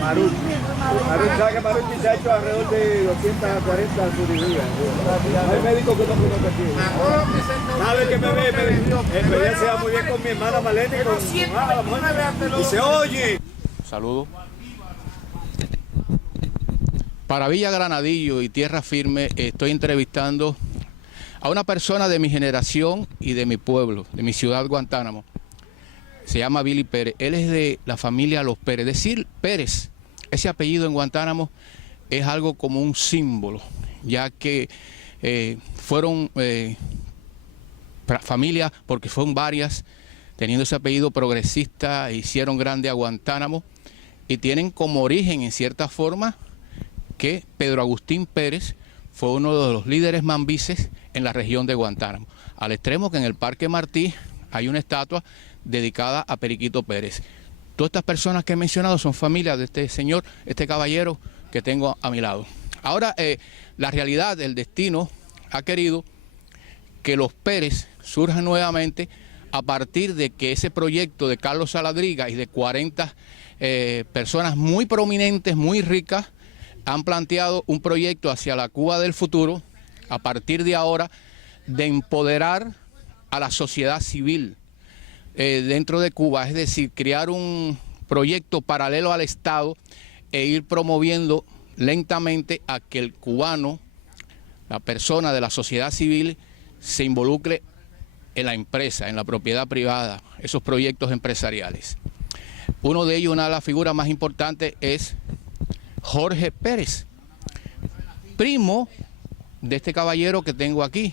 Marucci. ¿Sabe que Marucci se ha hecho alrededor de 240 cirugías? No hay médico que no conozca aquí. Sabe que me desea muy bien con mi hermana Malena y con... Y se oye. Saludos. Para Villa Granadillo y Tierra Firme estoy entrevistando a una persona de mi generación y de mi pueblo, de mi ciudad Guantánamo. Se llama Billy Pérez. Él es de la familia Los Pérez. Decir Pérez, ese apellido en Guantánamo, es algo como un símbolo, ya que fueron familias, porque fueron varias, teniendo ese apellido progresista, hicieron grande a Guantánamo y tienen como origen, en cierta forma, que Pedro Agustín Pérez fue uno de los líderes mambises en la región de Guantánamo, al extremo que en el Parque Martí hay una estatua dedicada a Periquito Pérez. Todas estas personas que he mencionado son familias de este señor, este caballero que tengo a mi lado. Ahora, la realidad, el destino ha querido que los Pérez surjan nuevamente a partir de que ese proyecto de Carlos Saladriga y de 40 personas muy prominentes, muy ricas, han planteado un proyecto hacia la Cuba del futuro, a partir de ahora, de empoderar a la sociedad civil dentro de Cuba, es decir, crear un proyecto paralelo al Estado e ir promoviendo lentamente a que el cubano, la persona de la sociedad civil, se involucre en la empresa, en la propiedad privada, esos proyectos empresariales. Uno de ellos, una de las figuras más importantes, es Jorge Pérez, primo de este caballero que tengo aquí.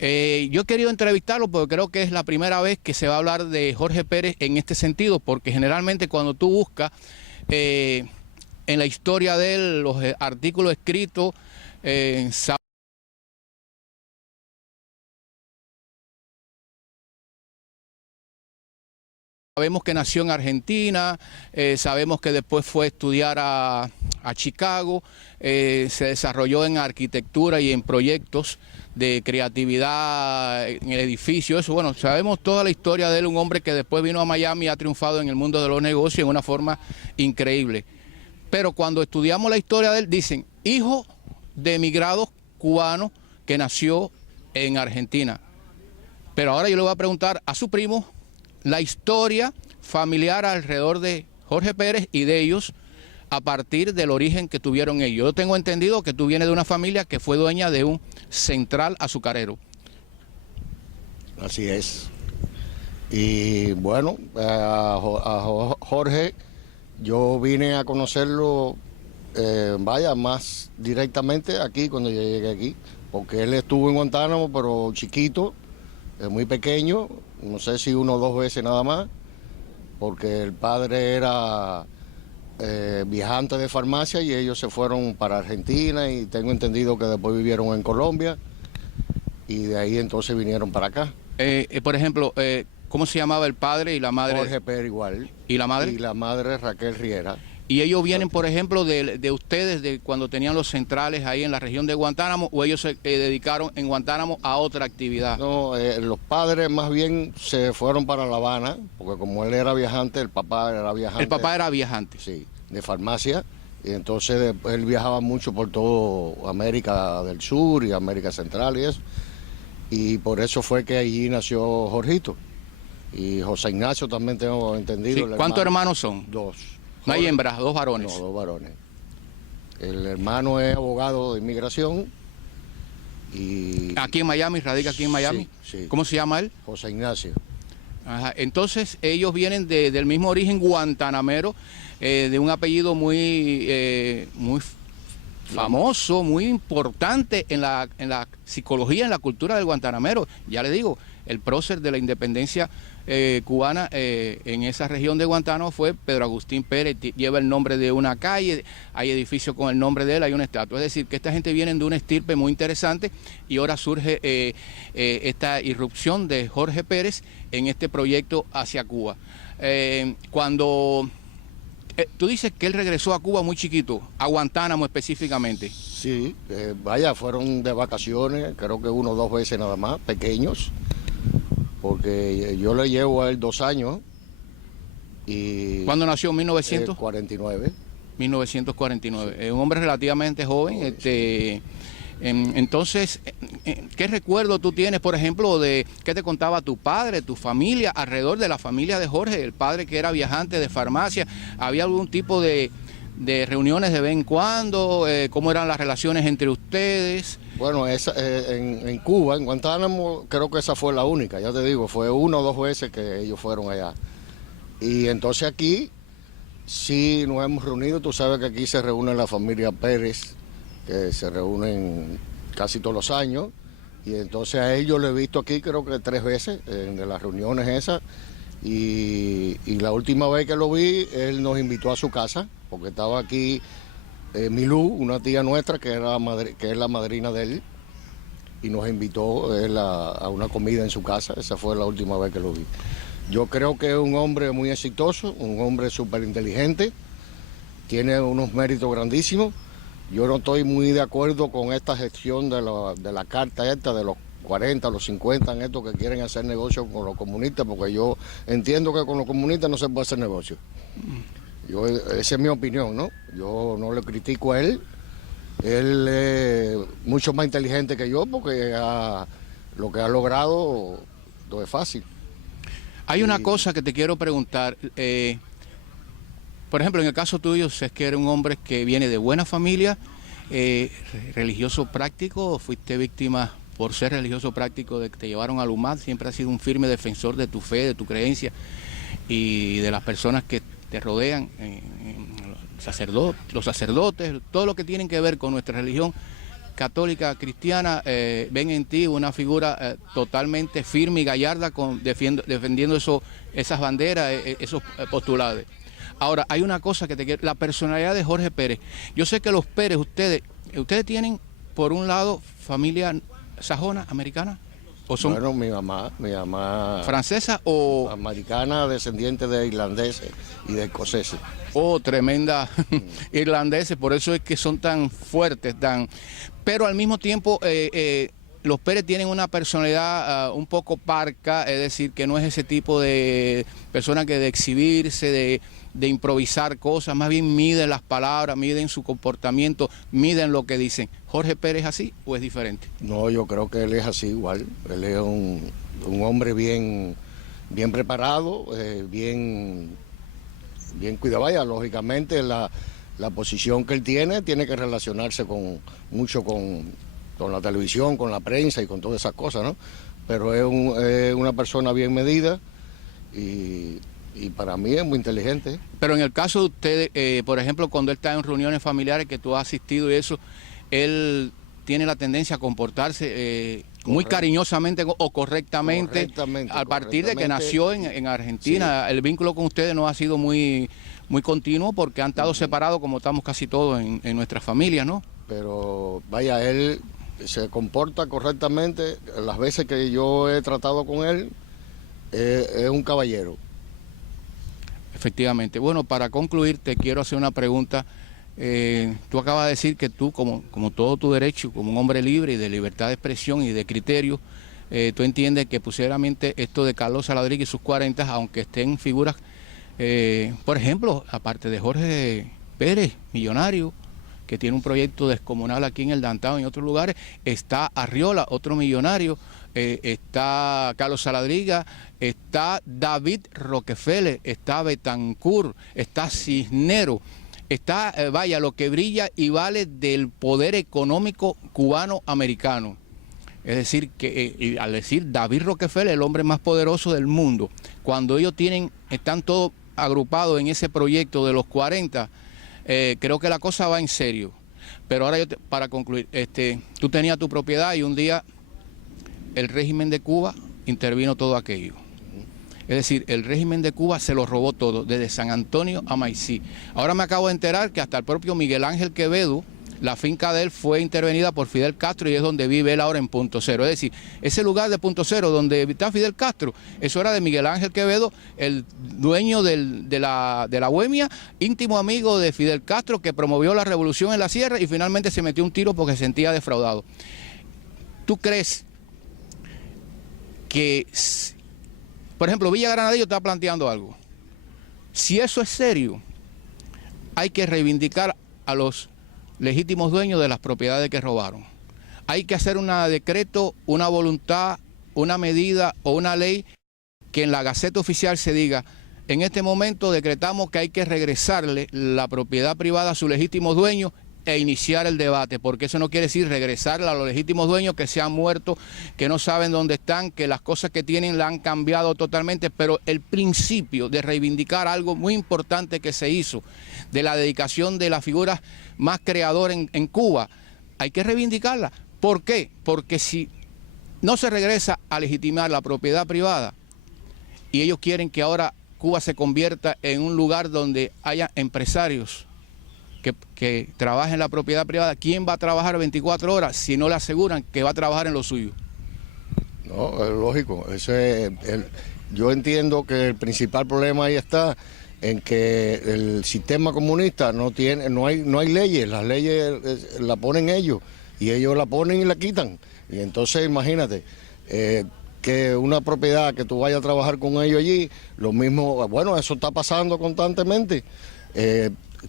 Yo he querido entrevistarlo porque creo que es la primera vez que se va a hablar de Jorge Pérez en este sentido, porque generalmente cuando tú buscas en la historia de él, los artículos escritos, sabemos que nació en Argentina, sabemos que después fue a estudiar a Chicago, se desarrolló en arquitectura y en proyectos de creatividad en el edificio, eso, bueno, sabemos toda la historia de él, un hombre que después vino a Miami y ha triunfado en el mundo de los negocios en una forma increíble. Pero cuando estudiamos la historia de él, dicen, hijo de emigrados cubanos que nació en Argentina. Pero ahora yo le voy a preguntar a su primo la historia familiar alrededor de Jorge Pérez y de ellos a partir del origen que tuvieron ellos. Yo tengo entendido que tú vienes de una familia que fue dueña de un central azucarero. Así es. Y bueno, a Jorge yo vine a conocerlo, más directamente aquí cuando yo llegué aquí, porque él estuvo en Guantánamo, pero chiquito, muy pequeño, no sé si 1 o 2 veces nada más, porque el padre era viajante de farmacia y ellos se fueron para Argentina y tengo entendido que después vivieron en Colombia y de ahí entonces vinieron para acá. Por ejemplo, ¿cómo se llamaba el padre y la madre? Jorge Pérez igual. ¿Y la madre? Y la madre Raquel Riera. ¿Y ellos vienen, por ejemplo, de ustedes, de cuando tenían los centrales ahí en la región de Guantánamo, o ellos se dedicaron en Guantánamo a otra actividad? No, los padres más bien se fueron para La Habana, porque como él era viajante, el papá era viajante. El papá era viajante. Sí, de farmacia, y entonces él viajaba mucho por todo América del Sur y América Central y eso, y por eso fue que allí nació Jorgito. Y José Ignacio también tengo entendido. Sí. ¿Cuántos hermanos son? 2. No hay hembras, 2 varones. No, 2 varones. El hermano es abogado de inmigración y... Aquí en Miami, radica aquí en Miami. Sí, sí. ¿Cómo se llama él? José Ignacio. Ajá. Entonces ellos vienen del mismo origen guantanamero, de un apellido muy famoso, muy importante en la psicología, en la cultura del guantanamero. Ya le digo, el prócer de la independencia cubana en esa región de Guantánamo fue Pedro Agustín Pérez, lleva el nombre de una calle, hay edificios con el nombre de él, hay una estatua. Es decir, que esta gente viene de una estirpe muy interesante y ahora surge esta irrupción de Jorge Pérez en este proyecto hacia Cuba. Cuando tú dices que él regresó a Cuba muy chiquito, a Guantánamo específicamente. Sí, fueron de vacaciones, creo que 1 o 2 veces nada más, pequeños, porque yo le llevo a él 2 años Y, ¿Cuándo nació? ¿1900? 49. 1949. Es un hombre relativamente joven. Entonces, ¿qué recuerdo tú tienes, por ejemplo, de qué te contaba tu padre, tu familia, alrededor de la familia de Jorge, el padre que era viajante de farmacia? ¿Había algún tipo de reuniones de vez en cuando? ¿Cómo eran las relaciones entre ustedes? Bueno, en Cuba, en Guantánamo, creo que esa fue la única, ya te digo, fue 1 o 2 veces que ellos fueron allá. Y entonces aquí sí nos hemos reunido, tú sabes que aquí se reúne la familia Pérez, que se reúnen casi todos los años, y entonces a él yo lo he visto aquí creo que 3 veces, de las reuniones esas, y la última vez que lo vi, él nos invitó a su casa, porque estaba aquí Milú, una tía nuestra que es la madrina de él, y nos invitó él a una comida en su casa. Esa fue la última vez que lo vi. Yo creo que es un hombre muy exitoso, un hombre súper inteligente, tiene unos méritos grandísimos. Yo no estoy muy de acuerdo con esta gestión de la carta esta de los 40, los 50, en estos que quieren hacer negocio con los comunistas, porque yo entiendo que con los comunistas no se puede hacer negocio. Esa es mi opinión, ¿no? Yo no le critico a él. Él es mucho más inteligente que yo, porque lo que ha logrado no es fácil. Hay una cosa que te quiero preguntar. Por ejemplo, en el caso tuyo, sé que eres un hombre que viene de buena familia, religioso práctico, fuiste víctima por ser religioso práctico de que te llevaron al UMAD, siempre has sido un firme defensor de tu fe, de tu creencia y de las personas que te rodean, los sacerdotes, todo lo que tienen que ver con nuestra religión católica, cristiana, ven en ti una figura totalmente firme y gallarda defendiendo esas banderas, esos postulados. Ahora, hay una cosa que te quiero, la personalidad de Jorge Pérez. Yo sé que los Pérez, ustedes tienen, por un lado, familia sajona, americana, ¿o son? Bueno, mi mamá ¿Francesa o...? Americana, descendiente de irlandeses y de escoceses. Oh, tremenda irlandeses, por eso es que son tan fuertes, pero al mismo tiempo los Pérez tienen una personalidad un poco parca, es decir, que no es ese tipo de persona que de exhibirse, de improvisar cosas, más bien miden las palabras, miden su comportamiento, miden lo que dicen. ¿Jorge Pérez es así o es diferente? No, yo creo que él es así igual. Él es un hombre bien preparado, bien cuidado. Vaya, lógicamente la posición que él tiene que relacionarse mucho con la televisión, con la prensa y con todas esas cosas, ¿no? Pero es una persona bien medida y para mí es muy inteligente. Pero en el caso de ustedes, por ejemplo, cuando él está en reuniones familiares que tú has asistido y eso, él tiene la tendencia a comportarse muy cariñosamente o correctamente a partir de que nació en Argentina. Sí. El vínculo con ustedes no ha sido muy continuo porque han estado separados como estamos casi todos en nuestras familias, ¿no? Pero vaya, él se comporta correctamente. Las veces que yo he tratado con él, es un caballero. Efectivamente. Bueno, para concluir, te quiero hacer una pregunta. Tú acabas de decir que tú, como todo tu derecho, como un hombre libre y de libertad de expresión y de criterio, tú entiendes que posiblemente esto de Carlos Saladriga y sus 40, aunque estén figuras, por ejemplo, aparte de Jorge Pérez, millonario, que tiene un proyecto descomunal aquí en el downtown y en otros lugares, está Arriola, otro millonario, está Carlos Saladriga, está David Rockefeller, está Betancourt, está Cisneros, está, vaya, lo que brilla y vale del poder económico cubano-americano. Es decir, que al decir David Rockefeller, el hombre más poderoso del mundo, cuando ellos están todos agrupados en ese proyecto de los 40, creo que la cosa va en serio. Pero ahora para concluir, tú tenías tu propiedad y un día el régimen de Cuba intervino todo aquello. Es decir, el régimen de Cuba se lo robó todo, desde San Antonio a Maicí. Ahora me acabo de enterar que hasta el propio Miguel Ángel Quevedo, la finca de él fue intervenida por Fidel Castro y es donde vive él ahora en Punto Cero. Es decir, ese lugar de Punto Cero donde está Fidel Castro, eso era de Miguel Ángel Quevedo, el dueño de la Bohemia, íntimo amigo de Fidel Castro, que promovió la revolución en la sierra y finalmente se metió un tiro porque se sentía defraudado. ¿Tú crees que, por ejemplo, Villa Granadillo está planteando algo? Si eso es serio, hay que reivindicar a los legítimos dueños de las propiedades que robaron. Hay que hacer un decreto, una voluntad, una medida o una ley que en la Gaceta Oficial se diga: en este momento decretamos que hay que regresarle la propiedad privada a sus legítimos dueños e iniciar el debate, porque eso no quiere decir regresarla a los legítimos dueños que se han muerto, que no saben dónde están, que las cosas que tienen la han cambiado totalmente, pero el principio de reivindicar algo muy importante que se hizo, de la dedicación de la figura más creadora en Cuba, hay que reivindicarla. ¿Por qué? Porque si no se regresa a legitimar la propiedad privada y ellos quieren que ahora Cuba se convierta en un lugar donde haya empresarios que trabajen en la propiedad privada, ¿quién va a trabajar 24 horas si no le aseguran que va a trabajar en lo suyo? No, es lógico. Yo entiendo que el principal problema ahí está en que el sistema comunista no hay leyes, las leyes las ponen ellos y ellos la ponen y la quitan. Y entonces imagínate, que una propiedad que tú vayas a trabajar con ellos allí, lo mismo, bueno, eso está pasando constantemente.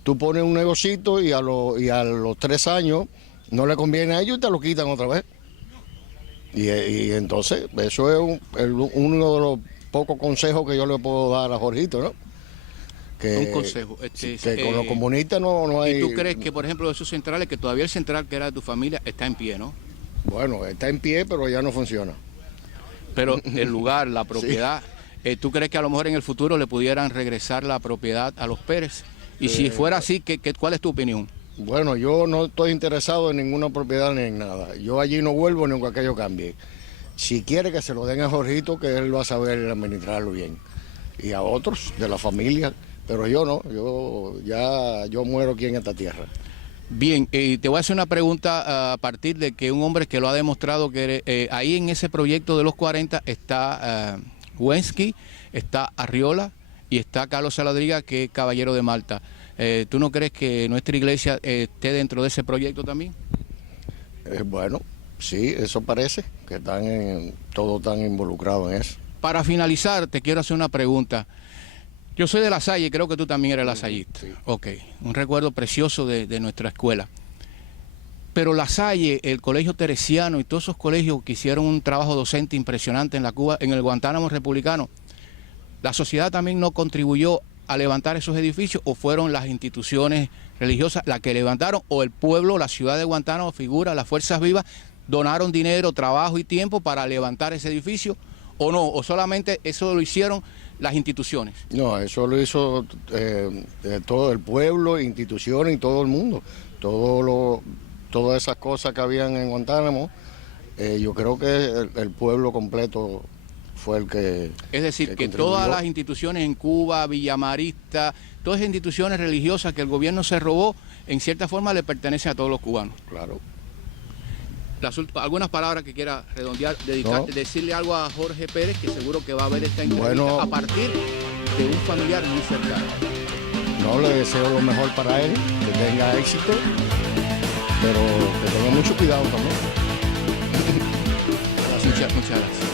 Tú pones un negocito y a los 3 años no le conviene a ellos y te lo quitan otra vez. Y entonces eso es uno de los pocos consejos que yo le puedo dar a Jorgito, ¿no? Un consejo. Que con los comunistas no hay... ¿Y tú crees que, por ejemplo, esos centrales, que todavía el central que era de tu familia está en pie, ¿no? Bueno, está en pie, pero ya no funciona. Pero el lugar, la propiedad, sí. ¿Tú crees que a lo mejor en el futuro le pudieran regresar la propiedad a los Pérez? Y si fuera así, ¿cuál es tu opinión? Bueno, yo no estoy interesado en ninguna propiedad ni en nada. Yo allí no vuelvo ni aunque aquello cambie. Si quiere que se lo den a Jorgito, que él va a saber administrarlo bien. Y a otros de la familia, pero yo no, yo muero aquí en esta tierra. Bien, te voy a hacer una pregunta a partir de que un hombre que lo ha demostrado, que ahí en ese proyecto de los 40 está Wensky, está Arriola y está Carlos Saladriga, que es caballero de Malta. ¿Tú no crees que nuestra iglesia esté dentro de ese proyecto también? Bueno, sí, eso parece, que todos están involucrados en eso. Para finalizar, te quiero hacer una pregunta. Yo soy de La Salle, creo que tú también eres lasallista. Sí. Ok, un recuerdo precioso de nuestra escuela. Pero La Salle, el Colegio Teresiano y todos esos colegios que hicieron un trabajo docente impresionante en el Guantánamo republicano, ¿la sociedad también no contribuyó a levantar esos edificios o fueron las instituciones religiosas las que levantaron, o el pueblo, la ciudad de Guantánamo, las fuerzas vivas, donaron dinero, trabajo y tiempo para levantar ese edificio, o no, o solamente eso lo hicieron las instituciones? No, eso lo hizo todo el pueblo, instituciones y todo el mundo. Todas esas cosas que habían en Guantánamo, yo creo que el pueblo completo fue el que... Es decir, que todas las instituciones en Cuba, Villamarista, todas esas instituciones religiosas que el gobierno se robó, en cierta forma le pertenecen a todos los cubanos. Claro. Algunas palabras que quiera redondear, decirle algo a Jorge Pérez, que seguro que va a ver esta entrevista a partir de un familiar muy cercano. No, le deseo lo mejor para él, que tenga éxito, pero que tenga mucho cuidado también. Muchas gracias.